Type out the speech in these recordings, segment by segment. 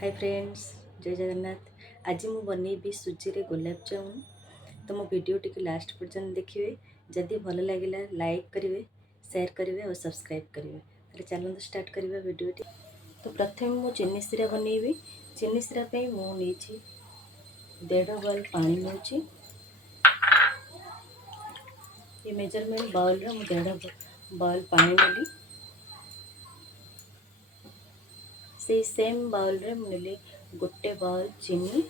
Hi friends, जय जगन्नाथ। आज मु बनैबी सुजी रे गुलाब जामुन। तो मो वीडियो टी लास्ट पर्यंत देखिए। जदि भल लगे लाइक करेंगे, शेयर करेंगे और सब्सक्राइब करेंगे। तो चलते स्टार्ट करिए वीडियोटी। तो प्रथम मु चीनी सिरा बनैबी। चीनी सिरा पे मु नीची 1.5 बाउल पानी नौची। ये मेजरमेंट बाउल रे मु 1.5 बाउल पानी नेली। से सेम बाउल रे मु नेली 1 बाउल चीनी।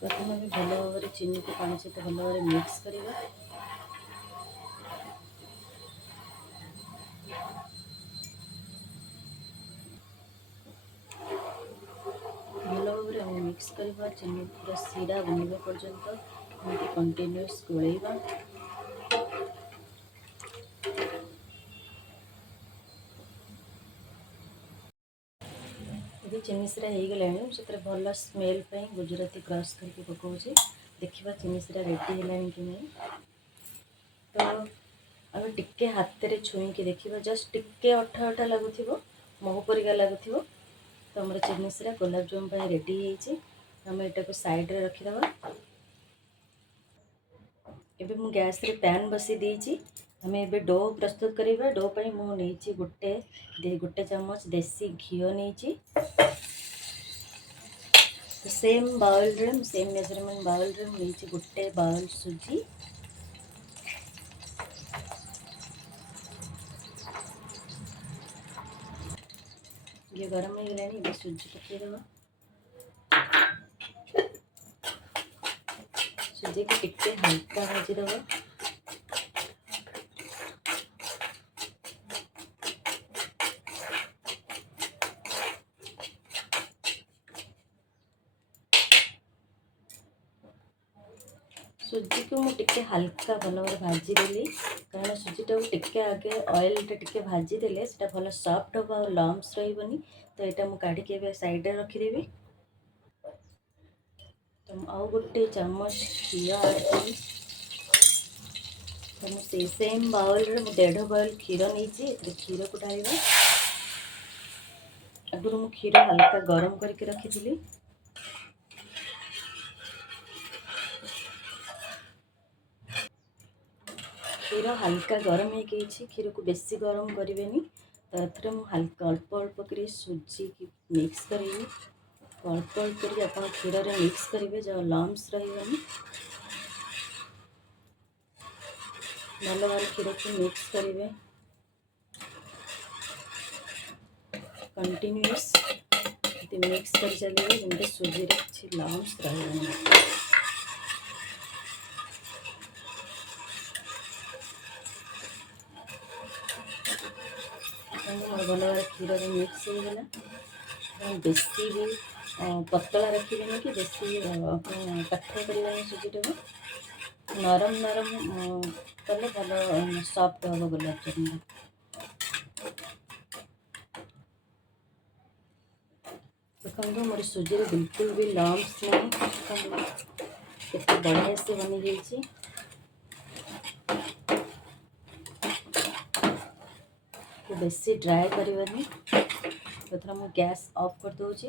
प्रथम भी भल भाव चीनी को पानी सहित भल भाव मिक्स करवा। भल भाव मिक्स करवा। चीनी पूरा सीरा बनवा पर्यंत कंटिन्यूअस गोलैवा। ये चीनी सीरा हो गला से भल स्मेल गुजराती क्रश करके पकाऊे। देखा चीनी सीरा रेडी है कि नहीं। तो आम टिके हाथ में छुईकी देखा जस्ट टिके अठा अठा लगुव मह परिका लगुव। तो आम चीनी सीरा गुलाब जामुन रेडी होम यहाँ को साइड रे रखीदे। एबे मु गैस रे पैन बसी देइछि। हमें एबे डो प्रस्तुत करिबा। डो पई मु नेइछि गोटे चम्मच देसी घी नेइछि। तो सेम बाउल रे सेम मेजरमेंट बाउल रे नेइछि 1 बाउल सुजी। ये गरम हो गलानी। एबे सुजी पकेइ देबा। सुजी को टिके हल्का भाजी देबा। सुजी को मुझे हल्का भल भाव भाजी देली। कारण सुजीटा को टिके आगे ऑयल टे भाजी देले सेटा भल सॉफ्ट हो और लम्स रही। तो यहाँ मुझे काढ़ी साइड रे रखीदेवी। तो आउ गोटे चम्मच घी ऐड करी। तो मुझे सेम बाउल रे 1.5 बाउल क्षीर नहीं। क्षीर को ढालिबा। आगुरी मु क्षीर हल्का गरम करके रखी। क्षीर हल्का गरम हो गई। क्षीर को बेसी गरम करें। तो एथरे मु हल्का अल्प अल्प कर सुजी की मिक्स करी। अल्प अल्प कर आप क्षीर में मिक्स करेंगे जो लम्स रही। भल भाव क्षीर को मिक्स करेंगे कंटिन्यूअस मिक्स कर चलिए जमी सुजी किसी लम्स रही। मोर भल भाव क्षीर में मिक्स हो गला। बेसी भी पतला रखिए कि बेसी काठिया करें। सुजीटा को नरम नरम कले भल सॉफ्ट हम गुलाब जामुन। देखो मोर सुजी बिल्कुल भी लम्स नहीं। केते बढ़िया से बनी जाइए। बेसी ड्राए करवानी। प्रथम मु गैस ऑफ कर दूची।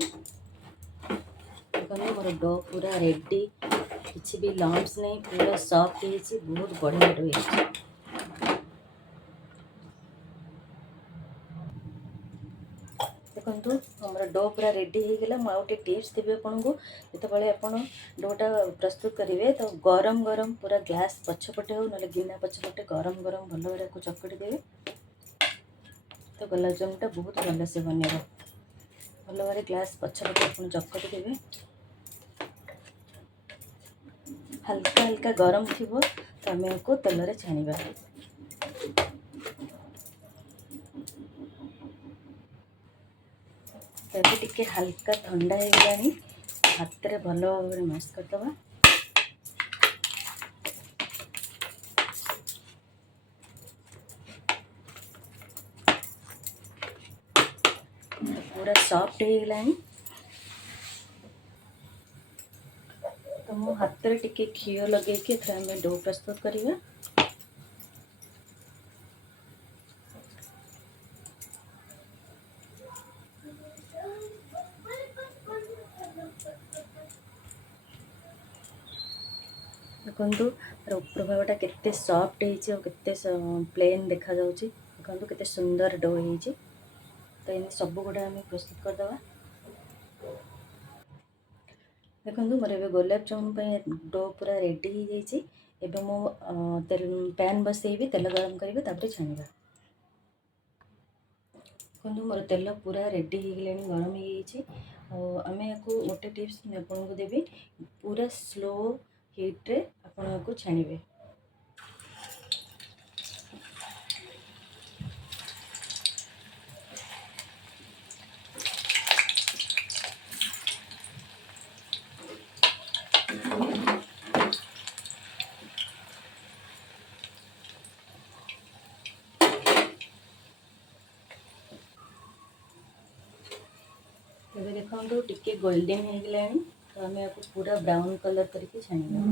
देखो मोर डो पूरा रेडी। किसी भी लम्स नहीं, पूरा सॉफ्ट है। बहुत बढ़िया डो है। देखो हमारा डो पूरा रेडी हो गला। मुझे गोटे टिप्स देवी आपको। जिते आप डोटा प्रस्तुत करेंगे तो गरम गरम पूरा गैस पछपटे हो ना गिना पछपटे गरम गरम भल भाव को चकटी देवे। तो गुलाब जामुनटा बहुत भल से बनेगा। भल भाव ग्लास पछपटे आप चकटी देवे। हल्का हल्का गरम थी तो आम को तेल रे छाणीबा। तभी टिके हल्का ठंडा हो गलानी। हाथ में भल भाव मैश करदबा। पूरा सॉफ्ट हो गलानी। तो मु हाथ में टिके घी लगे आम डो प्रस्तुत करिया। ଦେଖନ୍ତୁ ତାର ଉପର ଭାଗଟା କେତେ ସଫ୍ଟ ହେଇଛି ଆଉ କେତେ ପ୍ଲେନ୍ ଦେଖାଯାଉଛି। ଦେଖନ୍ତୁ କେତେ ସୁନ୍ଦର ଡୋ ହେଇଛି। ତ ଏମିତି ସବୁଗୁଡ଼ା ଆମେ ପ୍ରସ୍ତୁତ କରିଦେବା। ଦେଖନ୍ତୁ ମୋର ଏବେ ଗୋଲାପ ଜାମୁନ ପାଇଁ ଡୋ ପୁରା ରେଡ଼ି ହେଇଯାଇଛି। ଏବେ ମୁଁ ପ୍ୟାନ୍ ବସେଇବି, ତେଲ ଗରମ କରିବି, ତାପରେ ଛାଣିବା। ଦେଖନ୍ତୁ ମୋର ତେଲ ପୁରା ରେଡ଼ି ହେଇଗଲାଣି, ଗରମ ହେଇଯାଇଛି। ଆଉ ଆମେ ୟାକୁ ଗୋଟେ ଟିପ୍ସ ମୁଁ ଆପଣଙ୍କୁ ଦେବି, ପୁରା ସ୍ଲୋ ହିଟ୍ରେ ଆପଣ ୟାକୁ ଛାଣିବେ। ଏବେ ଦେଖନ୍ତୁ ଟିକେ ଗୋଲ୍ଡେନ୍ ହେଇଗଲାଣି, ତ ଆମେ ୟାକୁ ପୁରା ବ୍ରାଉନ୍ କଲର୍ କରିକି ଛାଣିବା।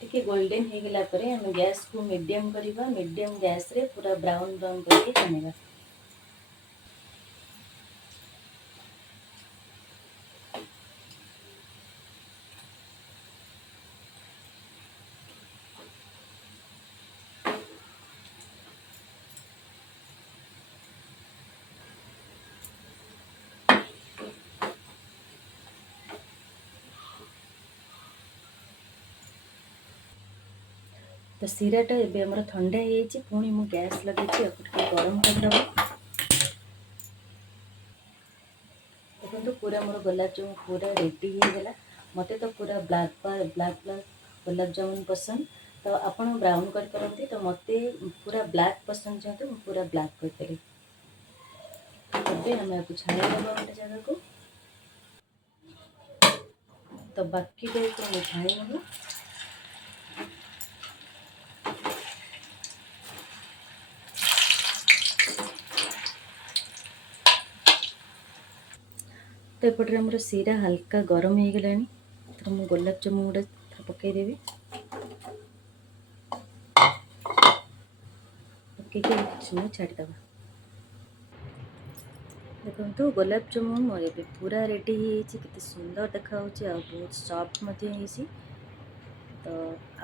ଟିକେ ଗୋଲ୍ଡେନ୍ ହେଇଗଲା ପରେ ଆମେ ଗ୍ୟାସ୍କୁ ମିଡ଼ିୟମ୍ କରିବା। ମିଡ଼ିୟମ୍ ଗ୍ୟାସ୍ରେ ପୁରା ବ୍ରାଉନ୍ କରିକି ଛାଣିବା। ତ ସିରାଟା ଏବେ ଆମର ଥଣ୍ଡା ହେଇଯାଇଛି। ପୁଣି ମୁଁ ଗ୍ୟାସ୍ ଲଗେଇଛି, ୟାକୁ ଟିକେ ଗରମ କରିଦେବା। ଦେଖନ୍ତୁ ପୁରା ମୋର ଗୋଲାପ ଜାମୁନ ପୁରା ରେଡ଼ି ହେଇଗଲା। ମୋତେ ତ ପୁରା ବ୍ଲାକ୍ ଗୋଲାପ ଜାମୁନ ପସନ୍ଦ। ତ ଆପଣ ବ୍ରାଉନ୍ କରିପାରନ୍ତି, ତ ମୋତେ ପୁରା ବ୍ଲାକ୍ ପସନ୍ଦ ଯେହେତୁ ମୁଁ ପୁରା ବ୍ଲାକ୍ କରିଦେଲି। ଏବେ ଆମେ ୟାକୁ ଛାଣିଦେବା ଗୋଟେ ଜାଗାକୁ। ତ ବାକି ଡୋକୁ ଆମେ ଛାଣି ନେବୁ। ତ ଏପଟରେ ଆମର ସିରା ହାଲକା ଗରମ ହେଇଗଲାଣି। ଏଥର ମୁଁ ଗୋଲାପ ଜାମୁନ ଗୁଡ଼ା ପକାଇଦେବି। ପକାଇକି କିଛି ସମୟ ଛାଡ଼ିଦେବା। ଦେଖନ୍ତୁ ଗୋଲାପ ଜାମୁନ ମୋର ଏବେ ପୁରା ରେଡ଼ି ହେଇଯାଇଛି। କେତେ ସୁନ୍ଦର ଦେଖାଯାଉଛି ଆଉ ବହୁତ ସଫ୍ଟ ମଧ୍ୟ ହେଇଛି। ତ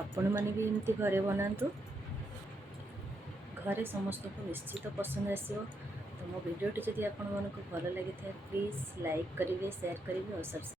ଆପଣମାନେ ବି ଏମିତି ଘରେ ବନାନ୍ତୁ। ଘରେ ସମସ୍ତଙ୍କୁ ନିଶ୍ଚିତ ପସନ୍ଦ ଆସିବ। ତ ମୋ ଭିଡ଼ିଓଟି ଯଦି ଆପଣମାନଙ୍କୁ ଭଲ ଲାଗିଥାଏ, ପ୍ଲିଜ୍ ଲାଇକ୍ କରିବେ, ସେୟାର କରିବେ ଆଉ ସବସ୍କ୍ରାଇବ୍